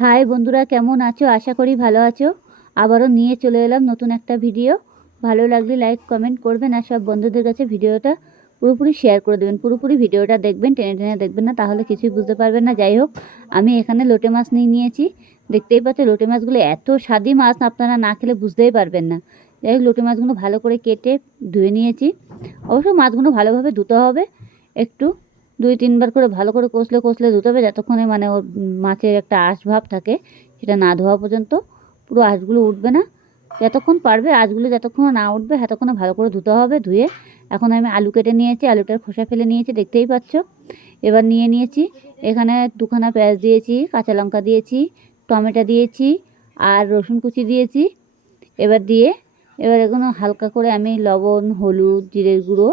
High বন্ধুরা, কেমন আছো? আশা করি ভালো আছো। আবারও নিয়ে চলে এলাম নতুন একটা ভিডিও। ভালো লাগলে লাইক কমেন্ট করবেন আর সব বন্ধুদের কাছে ভিডিওটা পুরোপুরি শেয়ার করে দেবেন। পুরোপুরি ভিডিওটা দেখবেন, টেনে টেনে দেখবেন না, তাহলে কিছুই বুঝতে পারবেন না। যাই হোক, আমি এখানে লোটে মাছ নিয়ে নিয়েছি। দেখতেই পাচ্ছ, লোটে মাছগুলো এত স্বাদী মাছ, আপনারা না খেলে বুঝতেই পারবেন না। যাই হোক, লোটে মাছগুলো ভালো করে কেটে ধুয়ে নিয়েছি। অবশ্য মাছগুলো ভালোভাবে ধুতে হবে, একটু দুই, তিনবার করে ভালো করে কষলে কষলে ধুতে হবে যতক্ষণে মানে ওর মাছের একটা আঁশ ভাব থাকে, সেটা না ধোয়া পর্যন্ত। পুরো আঁশগুলো উঠবে না। যতক্ষণ পারবে আঁশগুলো যতক্ষণ না উঠবে, ততক্ষণে ভালো করে ধুতে হবে, ধুয়ে এখন আমি আলু কেটে নিয়েছি, আলুটার খোসা ফেলে নিয়েছি, দেখতেই পাচ্ছ। এবার নিয়ে নিয়েছি, এখানে দুখানা পেঁয়াজ দিয়েছি, কাঁচা লঙ্কা দিয়েছি, টমেটো দিয়েছি আর রসুন কুচি দিয়েছি। এবার দিয়ে, এবার এগুলো হালকা করে আমি লবণ, হলুদ, জিরের গুঁড়ো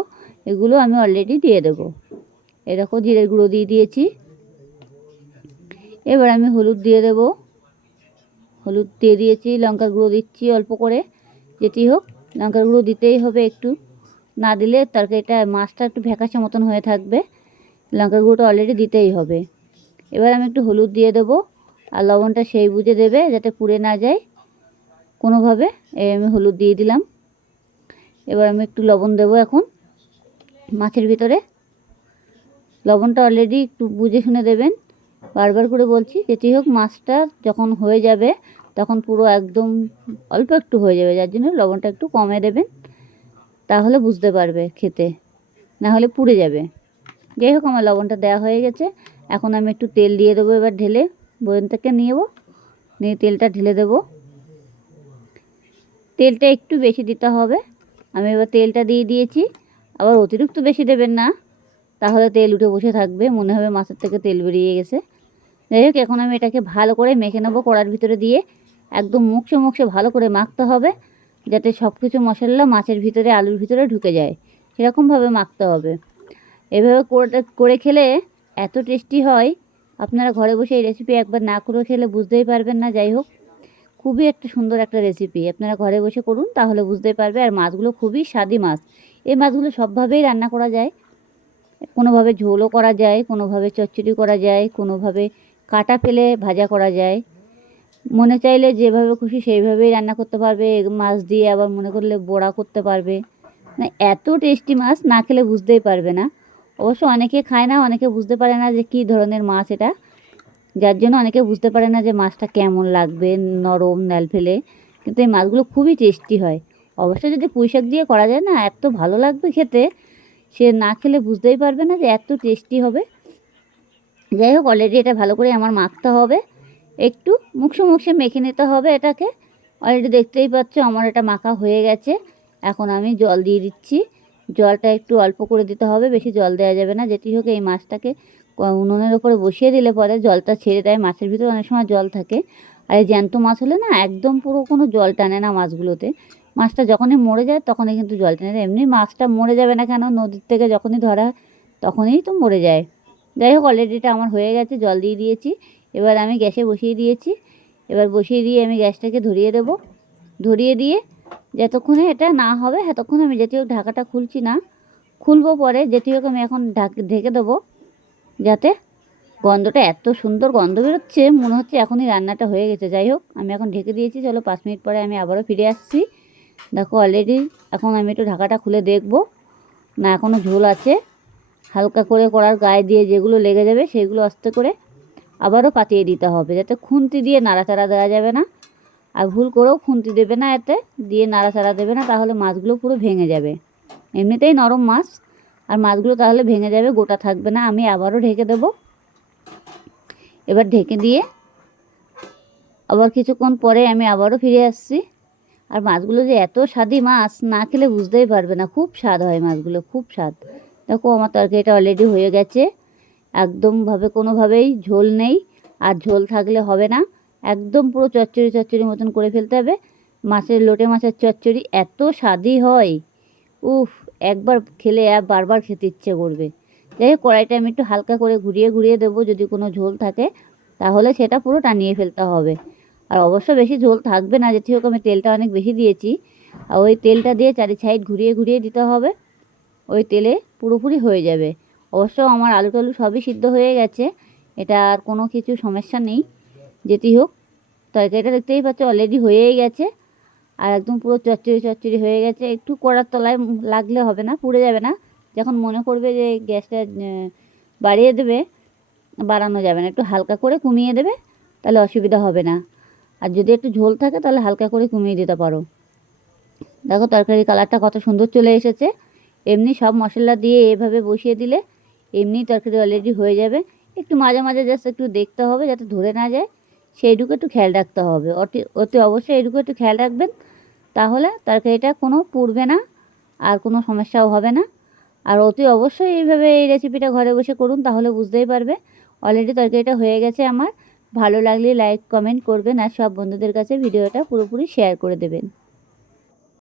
এগুলো আমি অলরেডি দিয়ে দেবো। এরকম জিরের গুঁড়ো দিয়ে দিয়েছি। এবার আমি হলুদ দিয়ে দেব। হলুদ দিয়ে দিয়েছি, লঙ্কার গুঁড়ো দিচ্ছি অল্প করে, যেটি হোক। লঙ্কার গুঁড়ো দিতেই হবে একটু। না দিলে তরকারিটা মাছটা একটু ভ্যাকাসা মতন হয়ে থাকবে। লঙ্কার গুঁড়োটা অলরেডি দিতেই হবে। এবার আমি একটু হলুদ দিয়ে দেবো। আর লবণটা সেই বুঝে দেবে যাতে পুড়ে না যায়। কোনোভাবে এই আমি হলুদ দিয়ে দিলাম। এবার আমি একটু লবণ দেবো এখন মাছের ভিতরে। লবণটা অলরেডি একটু বুঝে শুনে দেবেন। বারবার করে বলছি, যেটি হোক মাছটা যখন হয়ে যাবে, তখন পুরো একদম অল্প একটু হয়ে যাবে, যার জন্য লবণটা একটু কমে দেবেন, তাহলে বুঝতে পারবে খেতে, না হলে পুড়ে যাবে। যাই হোক, আমার লবণটা দেওয়া হয়ে গেছে। এখন আমি একটু তেল দিয়ে দেবো এবার ঢেলে বয়ন থেকে নিয়েবো নিয়ে তেলটা ঢেলে দেবো। তেলটা একটু বেশি দিতে হবে। আমি এবার তেলটা দিয়ে দিয়েছি, আবার অতিরিক্ত বেশি দেবেন না। তাহলে তেল উঠে বসে থাকবে, মনে হবে মাছের থেকে তেল বেরিয়ে গেছে। যাই হোক, এখন আমি এটাকে ভালো করে মেখে নেব কড়ার ভিতরে দিয়ে। একদম মুখসে মুখসে ভালো করে মাখতে হবে, যাতে সব কিছু মশলা মাছের ভিতরে, আলুর ভিতরে ঢুকে যায়। সেরকমভাবে মাখতে হবে। এভাবে করে করে খেলে এত টেস্টি হয়, আপনারা ঘরে বসে এই রেসিপি একবার না করে খেলে বুঝতেই পারবেন না, যাই হোক। খুবই একটা সুন্দর একটা রেসিপি আপনারা ঘরে বসে করুন, তাহলে বুঝতেই পারবে। আর মাছগুলো খুবই স্বাদি মাছ। এই মাছগুলো সবভাবেই রান্না করা যায়। কোনোভাবে ঝোলও করা যায়, কোনোভাবে চচ্চড়ি করা যায়, কোনোভাবে কাটা ফেলে ভাজা করা যায়। মনে চাইলে যেভাবে খুশি সেইভাবেই রান্না করতে পারবে মাছ দিয়ে আবার মনে করলে বড়া করতে পারবে। না, এত টেস্টি মাছ না খেলে বুঝতেই পারবে না। অবশ্য অনেকে খায় না, অনেকে বুঝতে পারে না যে কী ধরনের মাছ এটা। যার জন্য অনেকে বুঝতে পারে না যে মাছটা কেমন লাগবে, নরম ন্যাল ফেলে। কিন্তু এই মাছগুলো খুবই টেস্টি হয়। অবশ্য যদি পুঁই শাক দিয়ে করা যায় না, এত ভালো লাগবে খেতে। সে না খেলে বুঝতেই পারবে না যে এত টেস্টি হবে। যাই হোক অলরেডি এটা ভালো করে আমার মাখতে হবে। একটু মুখসে মুখসে মেখে নিতে হবে এটাকে। অলরেডি দেখতেই পাচ্ছ আমার এটা মাখা হয়ে গেছে। এখন আমি জল দিয়ে দিচ্ছি। জলটা একটু অল্প করে দিতে হবে, বেশি জল দেওয়া যাবে না। যেটি হোক এই মাছটাকে উনুনের ওপরে বসিয়ে দিলে পরে জলটা ছেড়ে দেয়। মাছের ভিতরে অনেক সময় জল থাকে। আর এই জ্যান্ত মাছ হলে না একদম পুরো কোনো জল টানে না মাছগুলোতে। মাছটা যখনই মরে যায় তখনই কিন্তু জল টানে এমনি মাছটা মরে যাবে না কেন? নদীর থেকে যখনই ধরা তখনই তো মরে যায়। যাই হোক অলরেডিটা আমার হয়ে গেছে, জল দিয়ে দিয়েছি। এবার আমি গ্যাসে বসিয়ে দিয়েছি। এবার বসিয়ে দিয়ে আমি গ্যাসটাকে ধরিয়ে দেবো। ধরিয়ে দিয়ে যতক্ষণে এটা না হবে ততক্ষণে আমি যেটি হোক ঢাকাটা খুলছি না, খুলবো পরে যেটি হোক আমি এখন ঢাক ঢেকে দেবো যাতে গন্ধটা এত সুন্দর গন্ধ বেরোচ্ছে, মনে হচ্ছে এখনই রান্নাটা হয়ে গেছে। যাই হোক, আমি এখন ঢেকে দিয়েছি। চলো পাঁচ মিনিট পরে আমি আবারও ফিরে আসছি। দেখো অলরেডি এখন আমি একটু ঢাকাটা খুলে দেখব। না এখনও ঝোল আছে। হালকা করে করার গায়ে দিয়ে যেগুলো লেগে যাবে সেগুলো আস্তে করে আবারও পাতিয়ে দিতে হবে, যাতে খুন্তি দিয়ে নাড়াচাড়া দেওয়া যাবে না। আর ভুল করেও খুন্তি দেবে না এতে, দিয়ে নাড়াচাড়া দেবে না, তাহলে মাছগুলো পুরো ভেঙে যাবে। এমনিতেই নরম মাছ, আর মাছগুলো তাহলে ভেঙে যাবে, গোটা থাকবে না। আমি আবারও ঢেকে দেব। এবার ঢেকে দিয়ে আবার কিছুক্ষণ পরে আমি আবারও ফিরে আসছি। আর মাছগুলো যে এত স্বাদি মাছ না খেলে বুঝতেই পারবে না। খুব স্বাদ হয় মাছগুলো, খুব স্বাদ। দেখো আমার তরকারিটা অলরেডি হয়ে গেছে। একদমভাবে, কোনোভাবেই ঝোল নেই। আর ঝোল থাকলে হবে না। একদম পুরো চচ্চড়ি চচ্চড়ি মতন করে ফেলতে হবে। মাছের লোটে মাছের চচ্চড়ি এত স্বাদই হয়। উফ, একবার খেলে বারবার খেতে ইচ্ছে করবে। যাই হোক, কড়াইটা আমি একটু হালকা করে ঘুরিয়ে ঘুরিয়ে দেবো, যদি কোনো ঝোল থাকে, তাহলে সেটা পুরো টানিয়ে ফেলতে হবে। আর অবশ্য বেশি ঝোল থাকবে না, যেটি হোক আমি তেলটা অনেক বেশি দিয়েছি। আর ওই তেলটা দিয়ে চারি সাইড ঘুরিয়ে ঘুরিয়ে দিতে হবে, ওই তেলে পুরোপুরি হয়ে যাবে। অবশ্য আমার আলু টালু সবই সিদ্ধ হয়ে গেছে, এটা আর কোনো কিছু সমস্যা নেই। যেটি হোক, তরকারিটা দেখতেই পাচ্ছ অলরেডি হয়েই গেছে, আর একদম পুরো চচ্চড়ি চচ্চড়ি হয়ে গেছে। একটু কড়ার তলায় লাগলে হবে না, পুড়ে যাবে না। যখন মনে করবে যে গ্যাসটা বাড়িয়ে দেবে, বাড়ানো যাবে না। একটু হালকা করে কমিয়ে দেবে, তাহলে অসুবিধা হবে না। আর যদি একটু ঝোল থাকে, তাহলে হালকা করে কমিয়ে দিতে পারো। দেখো তরকারি কালারটা কত সুন্দর চলে এসেছে। এমনি সব মশলা দিয়ে এভাবে বসিয়ে দিলে এমনি তরকারি অলরেডি হয়ে যাবে। একটু মাঝে মাঝে জাস্ট একটু দেখতে হবে যাতে ধরে না যায়। সেইটুকু একটু খেয়াল রাখতে হবে। অতি ওতে অবশ্যই এইটুকু একটু খেয়াল রাখবেন, তাহলে তরকারিটা কোনো পুড়বে না, আর কোনো সমস্যাও হবে না। আর অতি অবশ্যই এইভাবে এই রেসিপিটা ঘরে বসে করুন, তাহলে বুঝতেই পারবে। অলরেডি তরকারিটা হয়ে গেছে আমার। ভালো লাগলে লাইক কমেন্ট করবেন, আর সব বন্ধুদের কাছে ভিডিওটা পুরোপুরি শেয়ার করে দেবেন।